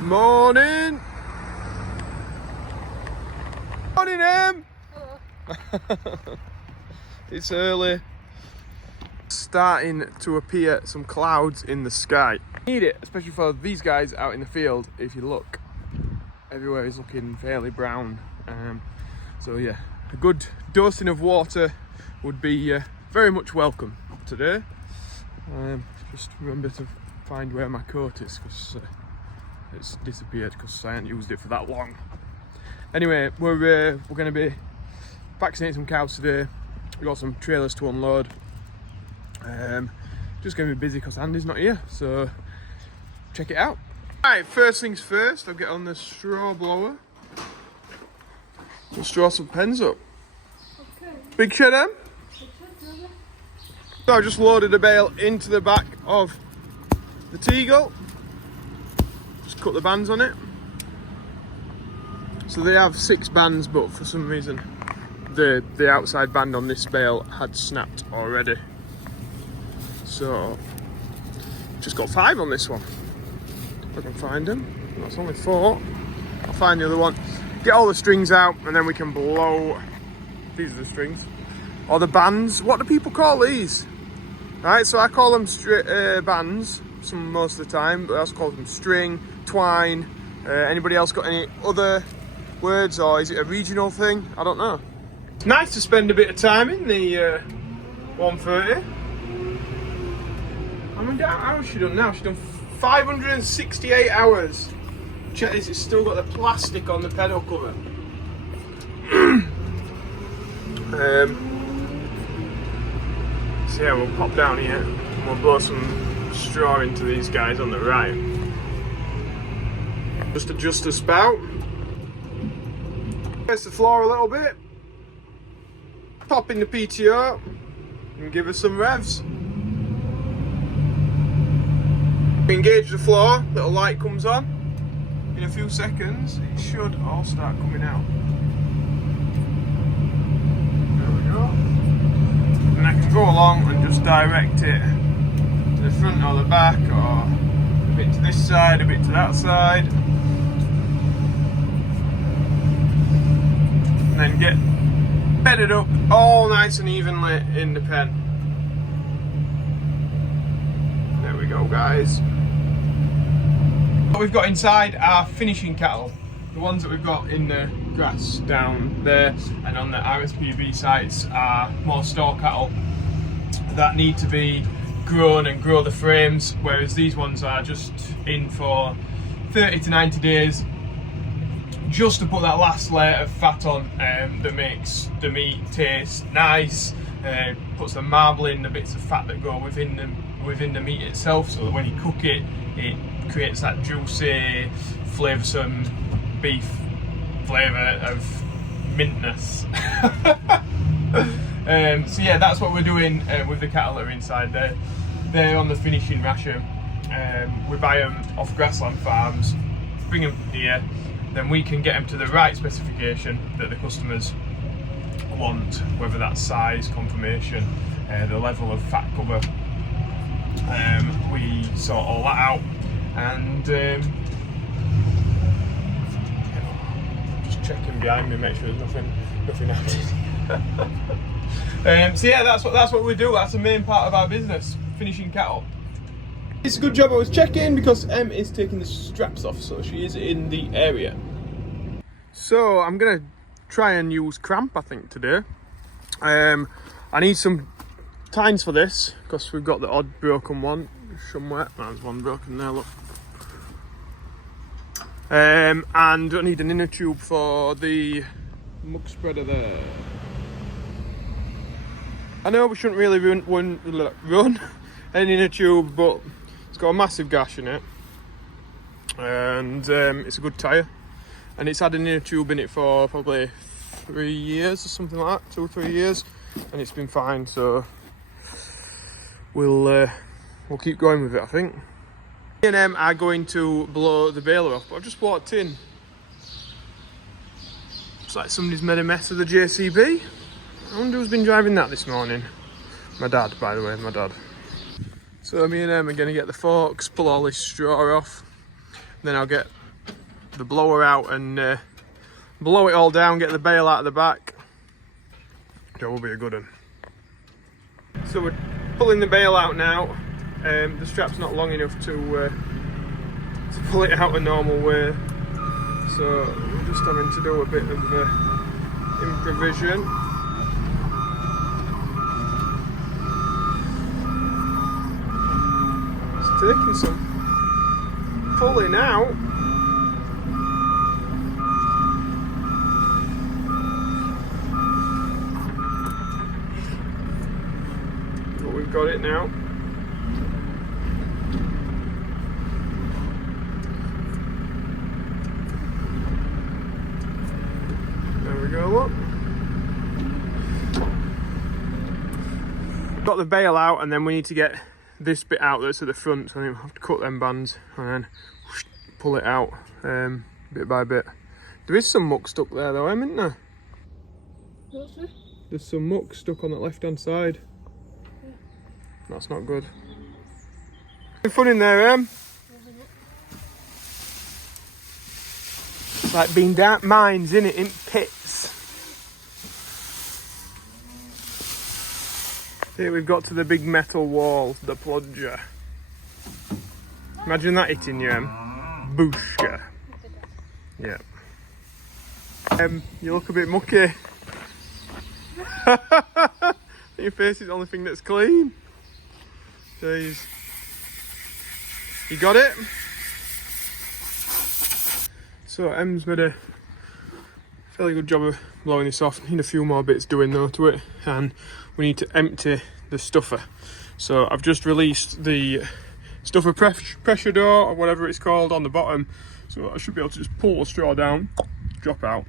Morning! Morning, Em! Hello. It's early. Starting to appear some clouds in the sky. Need it, especially for these guys out in the field. If you look, everywhere is looking fairly brown. So yeah, a good dosing of water would be very much welcome today. Just remember to find where my coat is because it's disappeared because I haven't used it for that long. Anyway, we're going to be vaccinating some cows today. We've got some trailers to unload. Just going to be busy because Andy's not here, so check it out. Alright, first things first, I'll get on the straw blower. We'll straw some pens up. Okay. Big shed, Em? So I just loaded a bale into the back of the Teagle. Just cut the bands on it. So they have 6 bands, but for some reason the outside band on this bale had snapped already. So just got 5 on this one. If I can find them. That's only 4. I'll find the other one. Get all the strings out and then we can blow. These are the strings. Or the bands. What do people call these? Right, so I call them bands most of the time, but I also call them string, twine. Anybody else got any other words, or is it a regional thing? I don't know. It's nice to spend a bit of time in the 130. How has she done now? She's done 568 hours. Check this, it's still got the plastic on the pedal cover. So yeah, we'll pop down here and we'll blow some straw into these guys on the right. Just adjust the spout. Press the floor a little bit. Pop in the PTO and give us some revs. Engage the floor, little light comes on. In a few seconds, it should all start coming out. There we go. And I can go along and just direct it to the front or the back, or a bit to this side, a bit to that side. And then get bedded up all nice and evenly in the pen. There we go, guys. What we've got inside are finishing cattle. The ones that we've got in the grass down there and on the RSPB sites are more store cattle that need to be grown and grow the frames, whereas these ones are just in for 30 to 90 days just to put that last layer of fat on that makes the meat taste nice, puts the marbling, the bits of fat that go within the meat itself, so that when you cook it, it creates that juicy, flavoursome beef flavour of mintness. So yeah, that's what we're doing with the cattle that are inside there. They're on the finishing ration. We buy them off grassland farms, bring them here, then we can get them to the right specification that the customers want, whether that's size, conformation, the level of fat cover. We sort all that out, and just checking behind me, make sure there's nothing happening. So yeah, that's what we do. That's the main part of our business, finishing cattle. It's a good job I was checking because Em is taking the straps off, so she is in the area. So I'm gonna try and use cramp, I think, today. I need some tines for this because we've got the odd broken one somewhere. There's one broken there, look. And I need an inner tube for the mug spreader there. I know we shouldn't really run an inner tube, but it's got a massive gash in it, and it's a good tyre, and it's had an inner tube in it for probably 3 years or something like that, 2 or 3 years, and it's been fine. So we'll keep going with it, I think. Me and Em are going to blow the baler off, but I've just walked in. Looks like somebody's made a mess of the JCB. I wonder who's been driving that this morning. My dad, by the way, my dad. So me and Em are going to get the forks, pull all this straw off. Then I'll get the blower out and blow it all down, get the bale out of the back. That will be a good one. So we're pulling the bale out now. The strap's not long enough to pull it out a normal way. So we're just having to do a bit of improvisation. It's taking some pulling out. But we've got it now. Look. Got the bale out, and then we need to get this bit out that's at the front, so I think we'll have to cut them bands and then whoosh, pull it out bit by bit. There is some muck stuck there though, isn't there? What's this? There's some muck stuck on that left hand side. Yeah. That's not good. Been fun in there, It's like being down mines, innit, in pits. Here we've got to the big metal wall, the plunger. Imagine that hitting you, Booshka. Yeah. You look a bit mucky. Your face is the only thing that's clean. Jeez. You got it? So Em's made a fairly good job of blowing this off. Need a few more bits doing though to it, and we need to empty the stuffer. So I've just released the stuffer pressure door or whatever it's called on the bottom, so I should be able to just pull the straw down, drop out.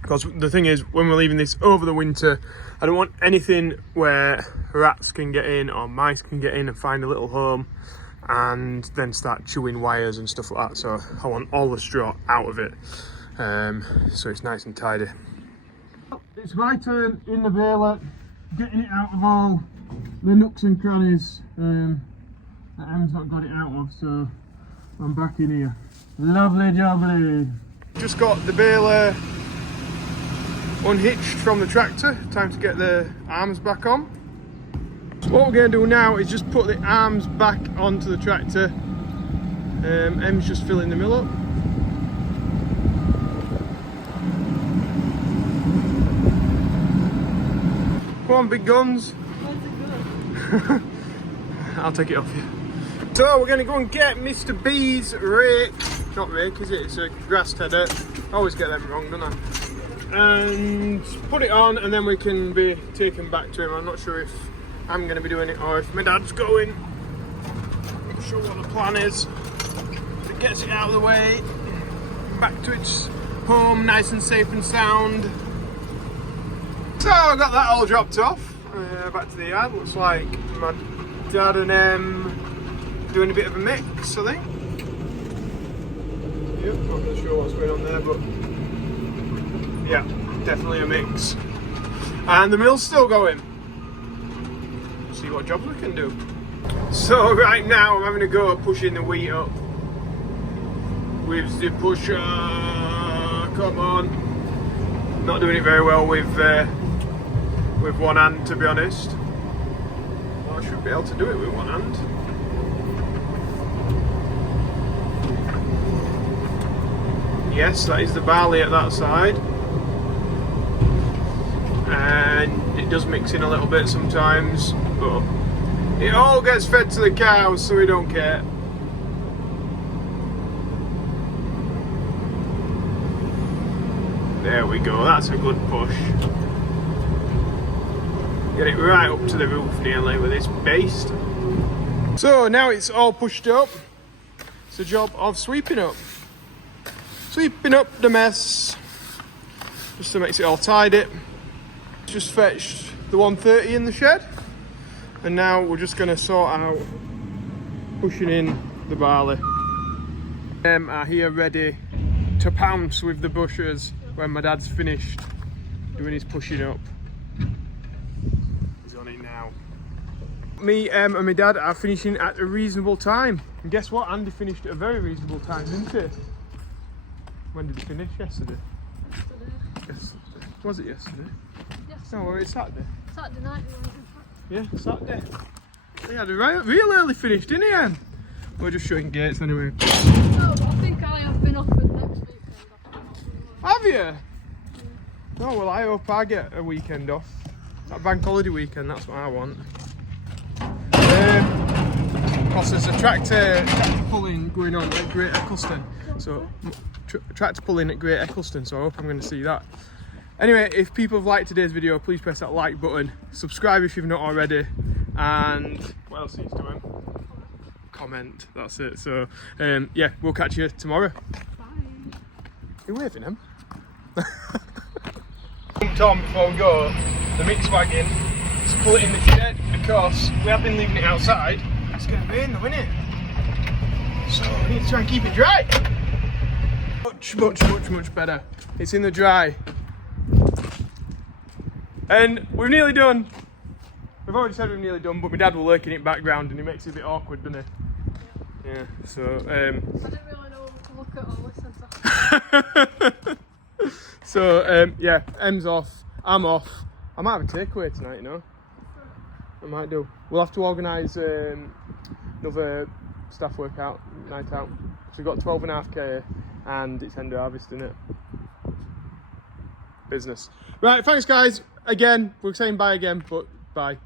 Because the thing is, when we're leaving this over the winter, I don't want anything where rats can get in or mice can get in and find a little home and then start chewing wires and stuff like that. So I want all the straw out of it, so it's nice and tidy. It's my turn in the baler, getting it out of all the nooks and crannies that Em's not got it out of, so I'm back in here. Lovely jubbly. Just got the baler unhitched from the tractor, time to get the arms back on. So what we're going to do now is just put the arms back onto the tractor. Em's just filling the mill up. Come on, big guns. Where's it going? I'll take it off you. So we're going to go and get Mr. B's rake. Not rake, is it? It's a grass tedder. I always get them wrong, don't I? And put it on, and then we can be taken back to him. I'm not sure if I'm going to be doing it or if my dad's going. I'm not sure what the plan is. It gets it out of the way, back to its home, nice and safe and sound. So I got that all dropped off. Back to the yard. Looks like my dad and doing a bit of a mix, I think. Yep, not really sure what's going on there, but yeah, definitely a mix. And the mill's still going. See what jobs we can do. So right now I'm having a go at pushing the wheat up with the pusher. Come on. Not doing it very well with one hand, to be honest. Well, I should be able to do it with one hand. Yes, that is the barley at that side. And it does mix in a little bit sometimes, but it all gets fed to the cows, so we don't care. There we go, that's a good push. Get it right up to the roof nearly with this baste. So now it's all pushed up, it's a job of sweeping up. Sweeping up the mess, just to make it all tidy. Just fetched the 130 in the shed, and now we're just going to sort out pushing in the barley. Are here ready to pounce with the bushers when my dad's finished doing his pushing up. He's on it now. Me and my dad are finishing at a reasonable time. And guess what? Andy finished at a very reasonable time, didn't he? When did you finish? Yesterday? Yesterday. Yes. Was it yesterday? Yes. No, well, it's Saturday. Saturday night, in fact. Yeah, Saturday. He had a real early finish, didn't he, Em? We're just showing gates anyway. No, but I think I have been offered next weekend. Have you? Oh, well, I hope I get a weekend off. That bank holiday weekend, that's what I want. Because there's a tractor pulling going on at Great Eccleston. So, tractor pulling at Great Eccleston, so I hope I'm going to see that. Anyway, if people have liked today's video, please press that like button. Subscribe if you've not already. And what else needs doing? Comment, that's it. So, yeah, we'll catch you tomorrow. Bye. You're waving him. Tom, before we go, the mix wagon, let's pull it in the shed because we have been leaving it outside. It's going to rain though, isn't it? So we need to try and keep it dry. Much better. It's in the dry. And we're nearly done. We've already said we're nearly done, but my dad will lurk in it background and he makes it a bit awkward, doesn't he? Yeah, so... I didn't really know what to look at or listen to. So, yeah, Em's off, I'm off. I might have a takeaway tonight, you know? I might do. We'll have to organise another staff workout, night out. So we've got 12.5k and it's end of harvest, isn't it? Business. Right, thanks guys. Again, we're saying bye again, but bye.